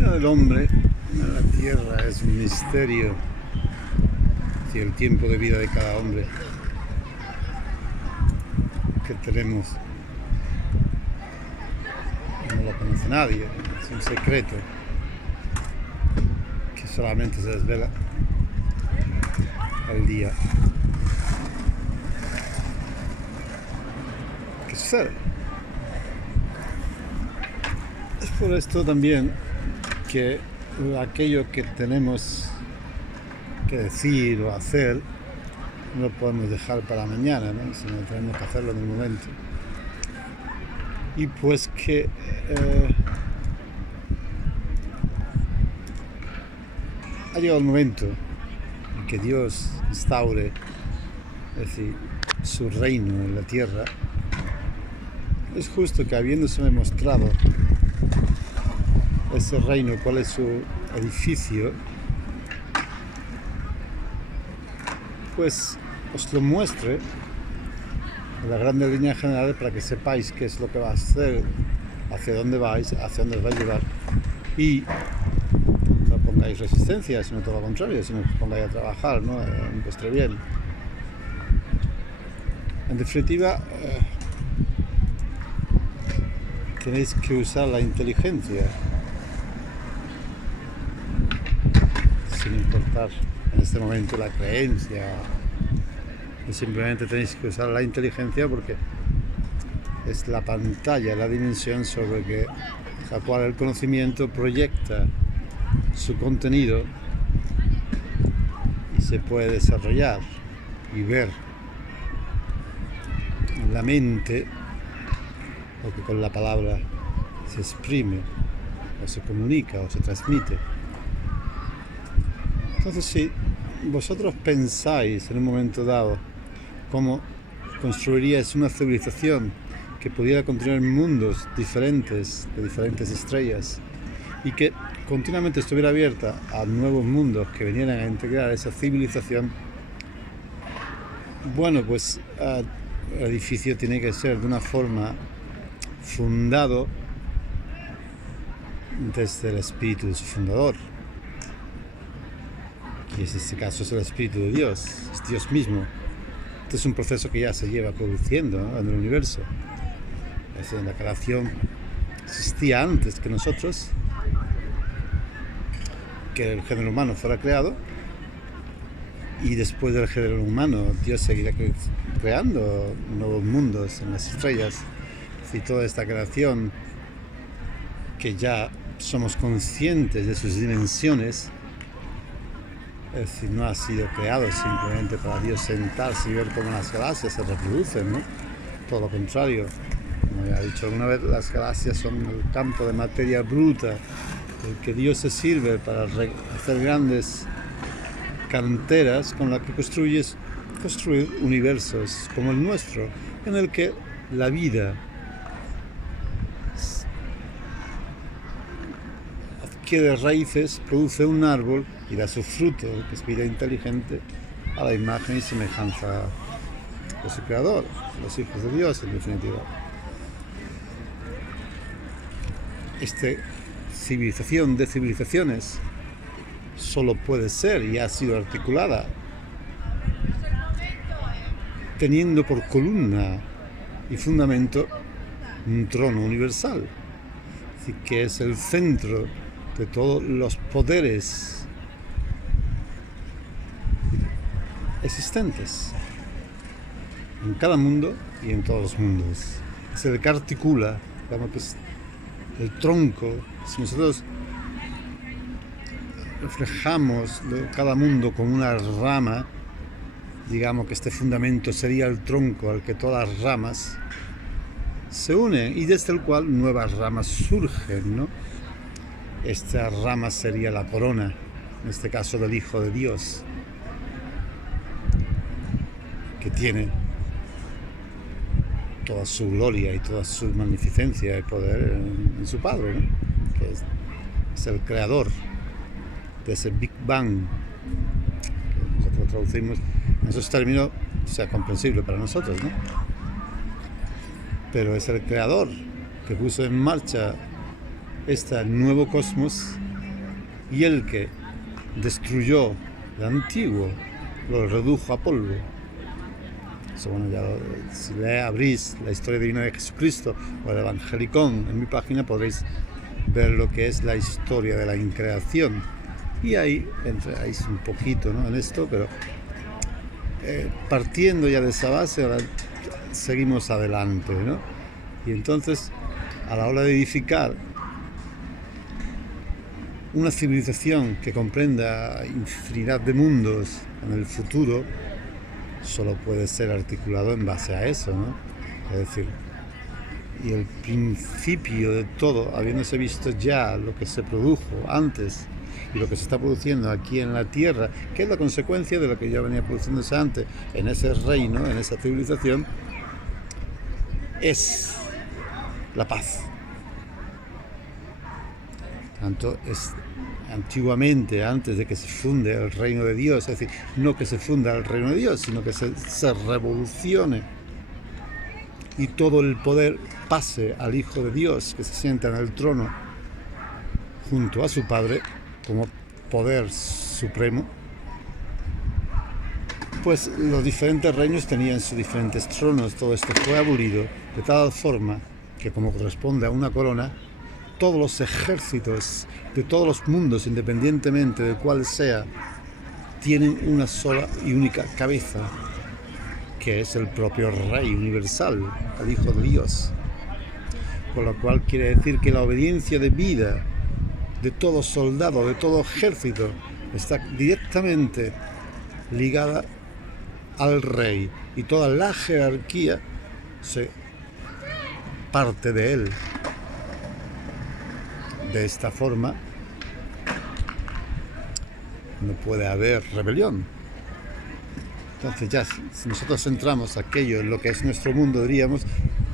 vida del hombre en la tierra es un misterio. Si el tiempo de vida de cada hombre que tenemos no lo conoce nadie, es un secreto que solamente se desvela al día que sucede. Es por esto también que aquello que tenemos que decir o hacer no lo podemos dejar para mañana, ¿no? Sino tenemos que hacerlo en el momento. Y pues que ha llegado el momento en que Dios instaure, es decir, su reino en la tierra. Es justo que habiéndose mostrado ese reino, cuál es su edificio, pues os lo muestre en las grandes líneas generales para que sepáis qué es lo que va a hacer, hacia dónde vais, hacia dónde os va a llevar, y no pongáis resistencia, sino todo lo contrario, sino que os pongáis a trabajar, ¿no?, en vuestro bien. En definitiva, tenéis que usar la inteligencia, sin importar en este momento la creencia, y simplemente tenéis que usar la inteligencia porque es la pantalla, la dimensión sobre la cual el conocimiento proyecta su contenido y se puede desarrollar y ver en la mente lo que con la palabra se exprime o se comunica o se transmite. Entonces, si vosotros pensáis en un momento dado cómo construiríais una civilización que pudiera contener mundos diferentes, de diferentes estrellas, y que continuamente estuviera abierta a nuevos mundos que vinieran a integrar esa civilización, bueno, pues el edificio tiene que ser de una forma fundado desde el espíritu fundador, que en este caso es el espíritu de Dios, es Dios mismo. Este es un proceso que ya se lleva produciendo, ¿no?, en el universo. Es decir, la creación existía antes que nosotros, que el género humano fuera creado, y después del género humano Dios seguirá creando nuevos mundos en las estrellas. Es decir, toda esta creación que ya somos conscientes de sus dimensiones, es decir, no ha sido creado simplemente para Dios sentarse y ver cómo las galaxias se reproducen, ¿no? Todo lo contrario. Como ya he dicho alguna vez, las galaxias son el campo de materia bruta del que Dios se sirve para hacer grandes canteras con las que construir universos como el nuestro, en el que la vida adquiere raíces, produce un árbol y da su fruto, que es vida inteligente, a la imagen y semejanza de su creador, los hijos de Dios, en definitiva. Esta civilización de civilizaciones solo puede ser y ha sido articulada teniendo por columna y fundamento un trono universal, así que es el centro de todos los poderes existentes en cada mundo y en todos los mundos. Es el que articula, digamos que es el tronco. Si nosotros reflejamos cada mundo como una rama, digamos que este fundamento sería el tronco al que todas las ramas se unen y desde el cual nuevas ramas surgen, ¿no? Esta rama sería la corona, en este caso del Hijo de Dios, que tiene toda su gloria y toda su magnificencia y poder en su Padre, ¿no?, que es el creador de ese Big Bang, que nosotros traducimos en esos términos, sea comprensible para nosotros, ¿no? Pero es el creador que puso en marcha este nuevo cosmos y el que destruyó el antiguo lo redujo a polvo. Eso, bueno, si abrís la historia divina de Jesucristo o el Evangelicón en mi página, podréis ver lo que es la historia de la increación, y ahí entráis un poquito, ¿no?, en esto, pero partiendo ya de esa base, ahora seguimos adelante, ¿no? Y entonces, a la hora de edificar una civilización que comprenda infinidad de mundos en el futuro, solo puede ser articulado en base a eso, ¿no? Es decir, y el principio de todo, habiéndose visto ya lo que se produjo antes y lo que se está produciendo aquí en la Tierra, que es la consecuencia de lo que ya venía produciéndose antes en ese reino, en esa civilización, es la paz. Tanto es antiguamente, antes de que se funde el reino de Dios, es decir, no que se funda el reino de Dios, sino que se revolucione y todo el poder pase al Hijo de Dios, que se sienta en el trono junto a su Padre como poder supremo, pues los diferentes reinos tenían sus diferentes tronos. Todo esto fue abolido de tal forma que, como corresponde a una corona, todos los ejércitos de todos los mundos, independientemente de cuál sea, tienen una sola y única cabeza, que es el propio Rey universal, el Hijo de Dios. Con lo cual quiere decir que la obediencia de vida de todo soldado, de todo ejército, está directamente ligada al Rey, y toda la jerarquía se parte de él. De esta forma no puede haber rebelión. Entonces ya, si nosotros centramos aquello en lo que es nuestro mundo, diríamos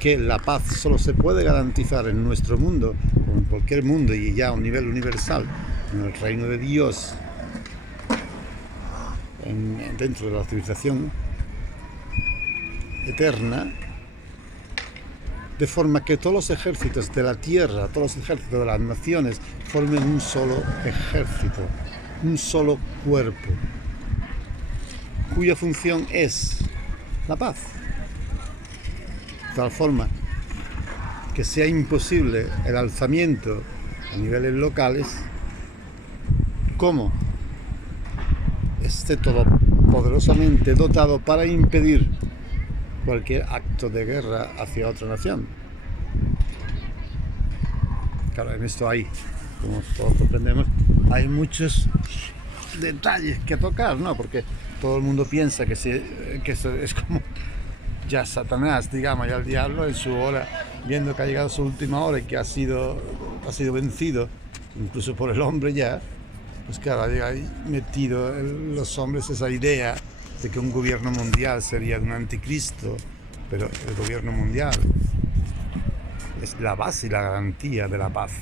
que la paz solo se puede garantizar en nuestro mundo, o en cualquier mundo, y ya a un nivel universal, en el reino de Dios, dentro de la civilización eterna, de forma que todos los ejércitos de la tierra, todos los ejércitos de las naciones, formen un solo ejército, un solo cuerpo, cuya función es la paz. De tal forma que sea imposible el alzamiento a niveles locales, como esté todo poderosamente dotado para impedir cualquier acto de guerra hacia otra nación. Claro, en esto hay, como todos comprendemos, hay muchos detalles que tocar, ¿no? Porque todo el mundo piensa que eso es como ya Satanás, digamos, ya el diablo en su hora, viendo que ha llegado su última hora y que ha sido vencido, incluso por el hombre ya, pues claro, llega ahí metido en los hombres esa idea de que un gobierno mundial sería de un anticristo, pero el gobierno mundial es la base y la garantía de la paz.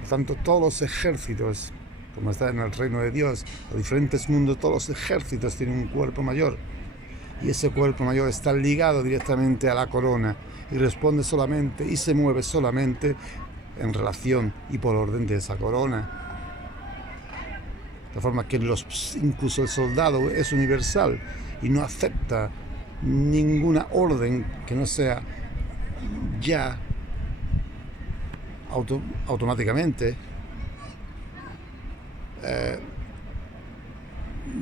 Por tanto, todos los ejércitos, como está en el reino de Dios, los diferentes mundos, todos los ejércitos tienen un cuerpo mayor, y ese cuerpo mayor está ligado directamente a la corona y responde solamente y se mueve solamente en relación y por orden de esa corona. De forma que incluso el soldado es universal y no acepta ninguna orden que no sea ya automáticamente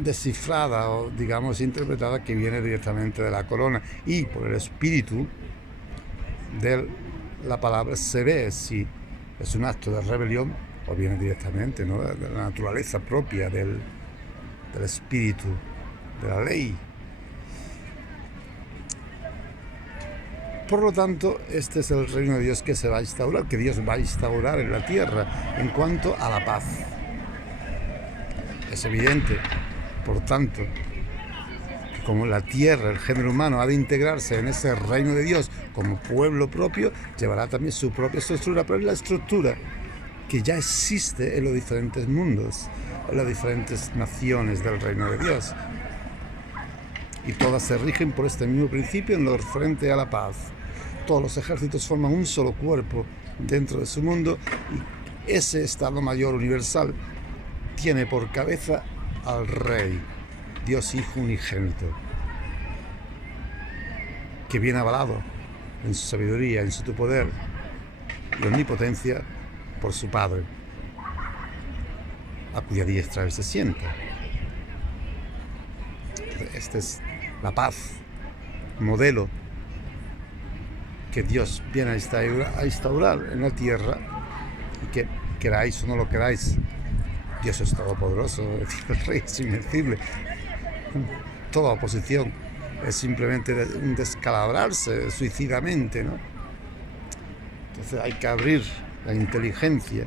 descifrada o, digamos, interpretada, que viene directamente de la corona y por el espíritu de la palabra se ve si es un acto de rebelión o viene directamente, ¿no?, de la naturaleza propia del espíritu de la ley. Por lo tanto, este es el reino de Dios que se va a instaurar, que Dios va a instaurar en la tierra en cuanto a la paz. Es evidente, por tanto, que como la tierra, el género humano, ha de integrarse en ese reino de Dios como pueblo propio, llevará también su propia estructura, pero es la estructura que ya existe en los diferentes mundos, en las diferentes naciones del reino de Dios. Y todas se rigen por este mismo principio en lo referente a la paz. Todos los ejércitos forman un solo cuerpo dentro de su mundo, y ese Estado Mayor universal tiene por cabeza al Rey, Dios Hijo unigénito, que viene avalado en su sabiduría, en su poder y omnipotencia por su Padre, a cuya diestra él se sienta. Esta es la paz, modelo que Dios viene a instaurar en la tierra, y que queráis o no lo queráis, Dios es todopoderoso, el Rey es invencible. Toda oposición es simplemente un descalabrarse suicidamente, ¿no? Entonces hay que abrir la inteligencia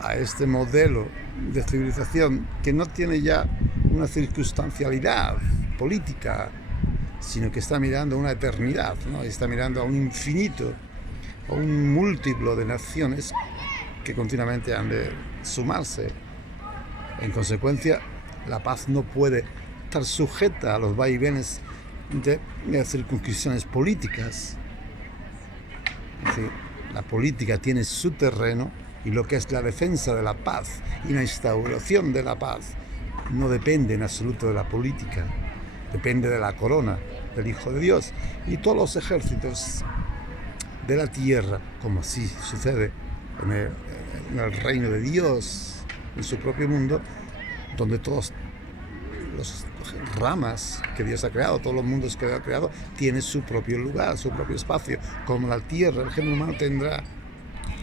a este modelo de civilización que no tiene ya una circunstancialidad política, sino que está mirando a una eternidad, ¿no? Está mirando a un infinito, a un múltiplo de naciones que continuamente han de sumarse. En consecuencia, la paz no puede estar sujeta a los vaivenes de circunscripciones políticas. Es decir, la política tiene su terreno, y lo que es la defensa de la paz y la instauración de la paz no depende en absoluto de la política, depende de la corona del Hijo de Dios. Y todos los ejércitos de la tierra, como así sucede en el reino de Dios, en su propio mundo, donde todos los ramas que Dios ha creado, todos los mundos que Dios ha creado, tienen su propio lugar, su propio espacio, como la tierra, el género humano tendrá,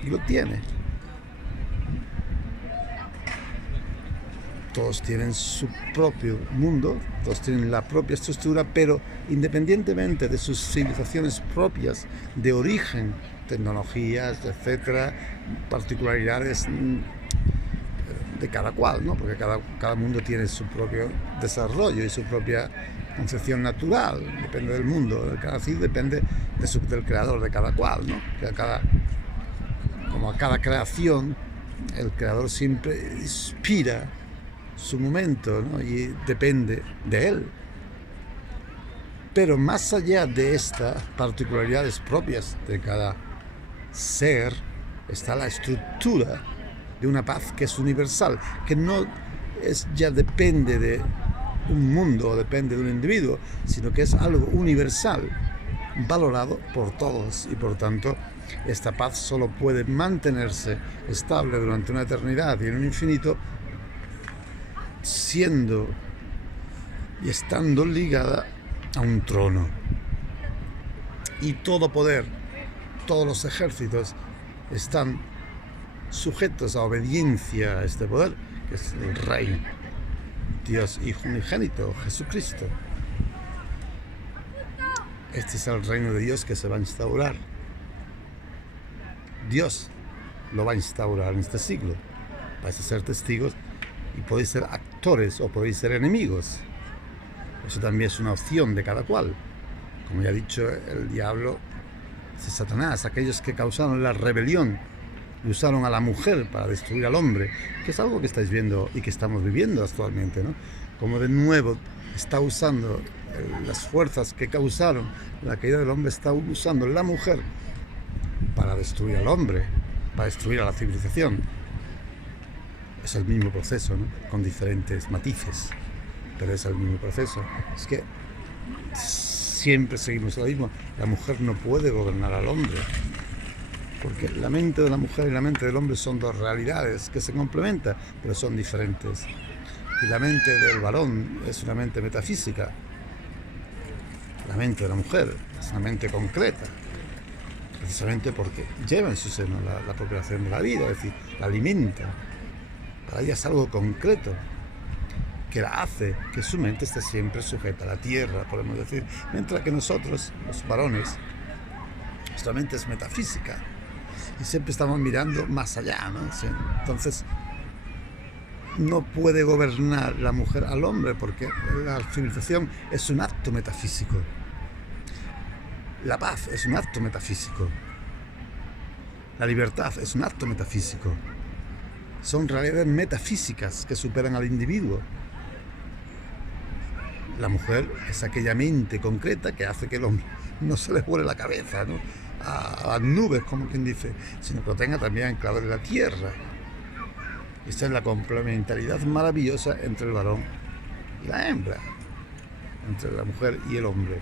y lo tiene. Todos tienen su propio mundo, todos tienen la propia estructura, pero independientemente de sus civilizaciones propias, de origen, tecnologías, etcétera, particularidades de cada cual, ¿no? Porque cada mundo tiene su propio desarrollo y su propia concepción natural, depende del mundo, de cada sitio depende del creador de cada cual, ¿no? Como a cada creación, el creador siempre inspira su momento, ¿no? Y depende de él. Pero más allá de estas particularidades propias de cada ser, está la estructura de una paz que es universal, que no ya depende de un mundo o depende de un individuo, sino que es algo universal, valorado por todos, y por tanto esta paz solo puede mantenerse estable durante una eternidad y en un infinito, siendo y estando ligada a un trono. Y todo poder, todos los ejércitos están sujetos a obediencia a este poder, que es el Rey, Dios Hijo unigénito, Jesucristo. Este es el reino de Dios que se va a instaurar. Dios lo va a instaurar en este siglo. Vais a ser testigos y podéis ser actores o podéis ser enemigos. Eso también es una opción de cada cual. Como ya he dicho, el diablo, Satanás, aquellos que causaron la rebelión y usaron a la mujer para destruir al hombre, que es algo que estáis viendo y que estamos viviendo actualmente, ¿no? Como de nuevo está usando las fuerzas que causaron la caída del hombre, está usando la mujer para destruir al hombre, para destruir a la civilización. Es el mismo proceso, ¿no? Con diferentes matices, pero es el mismo proceso. Es que siempre seguimos lo mismo. La mujer no puede gobernar al hombre, porque la mente de la mujer y la mente del hombre son dos realidades que se complementan, pero son diferentes. Y la mente del varón es una mente metafísica. La mente de la mujer es una mente concreta, precisamente porque lleva en su seno la procreación de la vida, es decir, la alimenta. Para ella es algo concreto que la hace que su mente esté siempre sujeta a la tierra, podemos decir, mientras que nosotros, los varones, nuestra mente es metafísica y siempre estamos mirando más allá, ¿no? Entonces no puede gobernar la mujer al hombre, porque la civilización es un acto metafísico. La paz es un acto metafísico. La libertad es un acto metafísico. Son realidades metafísicas que superan al individuo. La mujer es aquella mente concreta que hace que el hombre no se le vuele la cabeza, ¿no? A las nubes, como quien dice, sino que lo tenga también anclado en la tierra. Esta es la complementariedad maravillosa entre el varón y la hembra, entre la mujer y el hombre.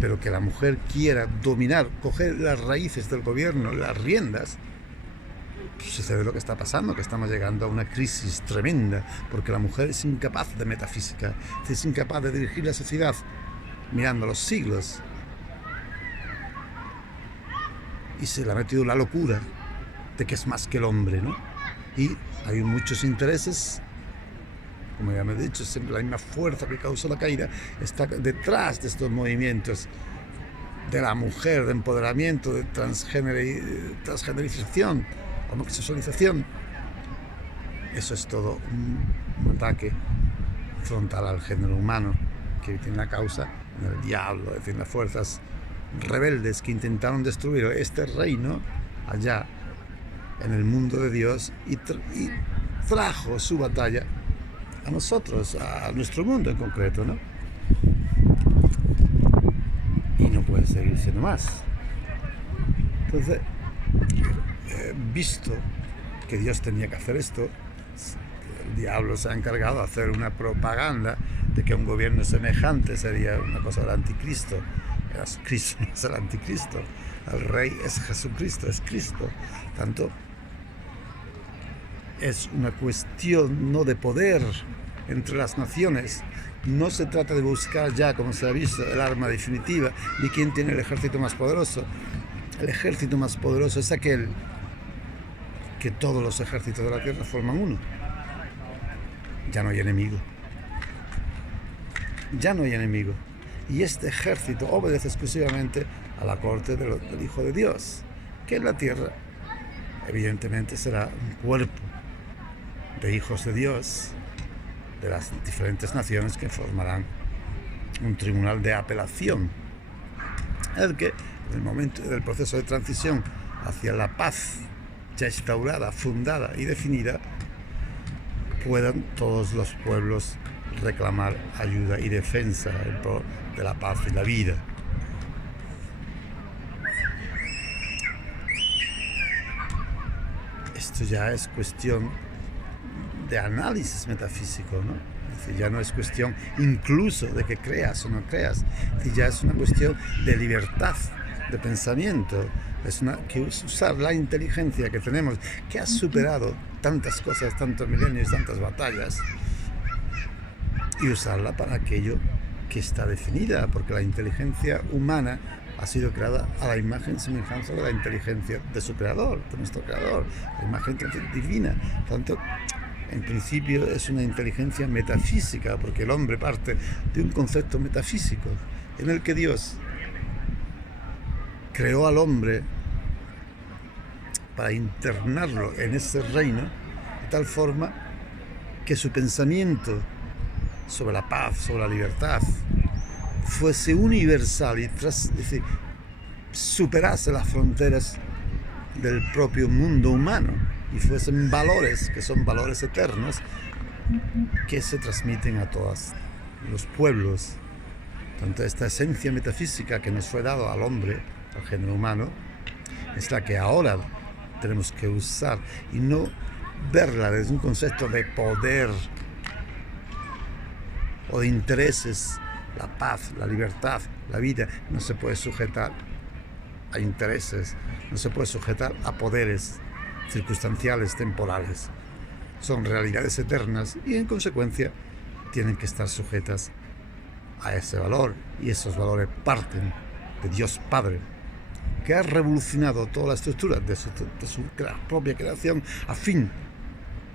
Pero que la mujer quiera dominar, coger las raíces del gobierno, las riendas, sucede lo que está pasando, que estamos llegando a una crisis tremenda, porque la mujer es incapaz de metafísica, es incapaz de dirigir la sociedad mirando los siglos. Y se le ha metido la locura de que es más que el hombre, ¿no? Y hay muchos intereses, como ya me he dicho, siempre la misma fuerza que causó la caída está detrás de estos movimientos de la mujer, de empoderamiento, de transgenerización, homosexualización. Eso es todo un ataque frontal al género humano, que tiene la causa en el diablo, es decir, las fuerzas rebeldes que intentaron destruir este reino allá en el mundo de Dios y trajo su batalla a nosotros, a nuestro mundo en concreto, ¿no? Y no puede seguir siendo más. Entonces, visto que Dios tenía que hacer esto, el diablo se ha encargado de hacer una propaganda de que un gobierno semejante sería una cosa del anticristo. Cristo no es el anticristo, el rey es Jesucristo, es Cristo. Tanto es una cuestión no de poder entre las naciones. No se trata de buscar ya, como se ha visto, el arma definitiva ni quién tiene el ejército más poderoso. El ejército más poderoso es aquel que todos los ejércitos de la tierra forman uno. Ya no hay enemigo. Ya no hay enemigo. Y este ejército obedece exclusivamente a la corte del Hijo de Dios, que en la tierra evidentemente será un cuerpo de hijos de Dios de las diferentes naciones que formarán un tribunal de apelación, el que en el momento del proceso de transición hacia la paz ya instaurada, fundada y definida, puedan todos los pueblos reclamar ayuda y defensa en pro de la paz y la vida. Esto ya es cuestión de análisis metafísico, ¿no? Es decir, ya no es cuestión incluso de que creas o no creas, es decir, ya es una cuestión de libertad de pensamiento, que usar la inteligencia que tenemos, que ha superado tantas cosas, tantos milenios, tantas batallas, y usarla para aquello que está definida, porque la inteligencia humana ha sido creada a la imagen y semejanza de la inteligencia de su creador, de nuestro creador, la imagen divina. Tanto, en principio es una inteligencia metafísica, porque el hombre parte de un concepto metafísico en el que Dios creó al hombre para internarlo en ese reino de tal forma que su pensamiento sobre la paz, sobre la libertad, fuese universal y es decir, superase las fronteras del propio mundo humano y fuesen valores que son valores eternos que se transmiten a todos los pueblos. Tanto esta esencia metafísica que nos fue dado al hombre, al género humano, es la que ahora tenemos que usar y no verla desde un concepto de poder o de intereses. La paz, la libertad, la vida no se puede sujetar a intereses, no se puede sujetar a poderes circunstanciales, temporales. Son realidades eternas y en consecuencia tienen que estar sujetas a ese valor, y esos valores parten de Dios Padre, que ha revolucionado toda la estructura de su propia creación a fin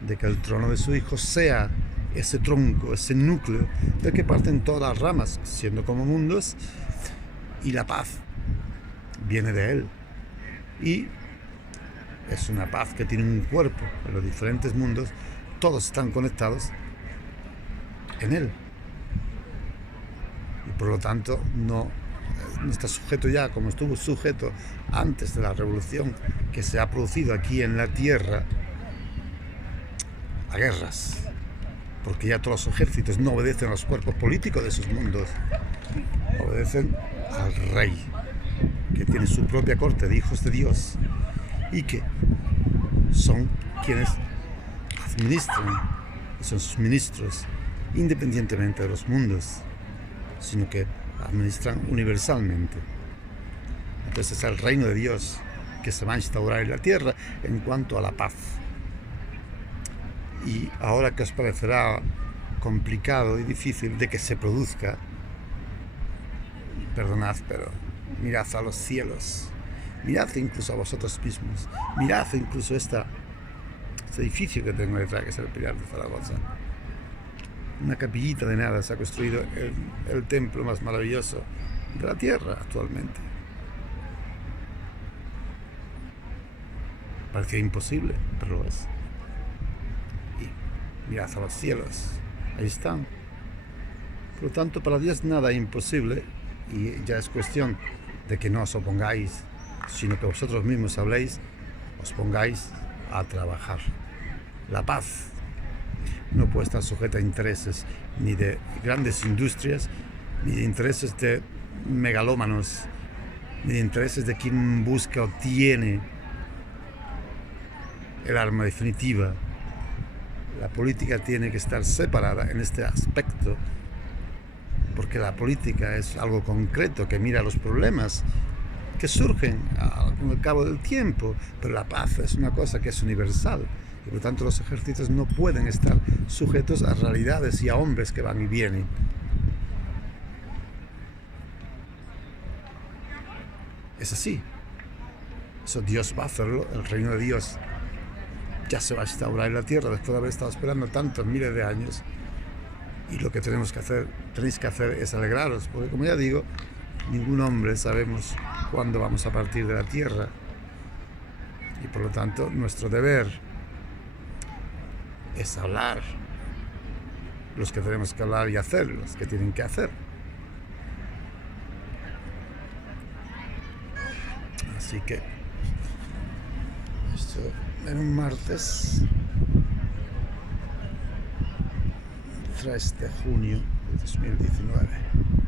de que el trono de su Hijo sea ese tronco, ese núcleo del que parten todas las ramas, siendo como mundos, y la paz viene de Él. Y es una paz que tiene un cuerpo en los diferentes mundos, todos están conectados en Él. Y por lo tanto no está sujeto ya, como estuvo sujeto antes de la revolución que se ha producido aquí en la tierra, a guerras, porque ya todos los ejércitos no obedecen a los cuerpos políticos de sus mundos, obedecen al rey, que tiene su propia corte de hijos de Dios y que son quienes administran y son sus ministros independientemente de los mundos, sino que administran universalmente. Entonces es el reino de Dios que se va a instaurar en la tierra en cuanto a la paz. Y ahora que os parecerá complicado y difícil de que se produzca, perdonad, pero mirad a los cielos, mirad incluso a vosotros mismos, mirad incluso este edificio que tengo detrás, que es el Pilar de Zaragoza. Una capillita de nada se ha construido el templo más maravilloso de la tierra actualmente. Parecía imposible, pero lo es. Y mirad a los cielos, ahí están. Por lo tanto, para Dios nada es imposible, y ya es cuestión de que no os opongáis, sino que vosotros mismos habléis, os pongáis a trabajar. La paz no puede estar sujeta a intereses ni de grandes industrias, ni de intereses de megalómanos, ni de intereses de quien busca o tiene el arma definitiva. La política tiene que estar separada en este aspecto, porque la política es algo concreto que mira los problemas que surgen al cabo del tiempo, pero la paz es una cosa que es universal. Y por lo tanto los ejércitos no pueden estar sujetos a realidades y a hombres que van y vienen. Es así. Eso Dios va a hacerlo. El reino de Dios ya se va a instaurar en la tierra después de haber estado esperando tantos miles de años. Y lo que tenéis que hacer es alegraros, porque como ya digo, ningún hombre sabemos cuándo vamos a partir de la tierra. Y por lo tanto nuestro deber es hablar, los que tenemos que hablar, y hacer los que tienen que hacer. Así que esto en un martes 3 de junio de 2019.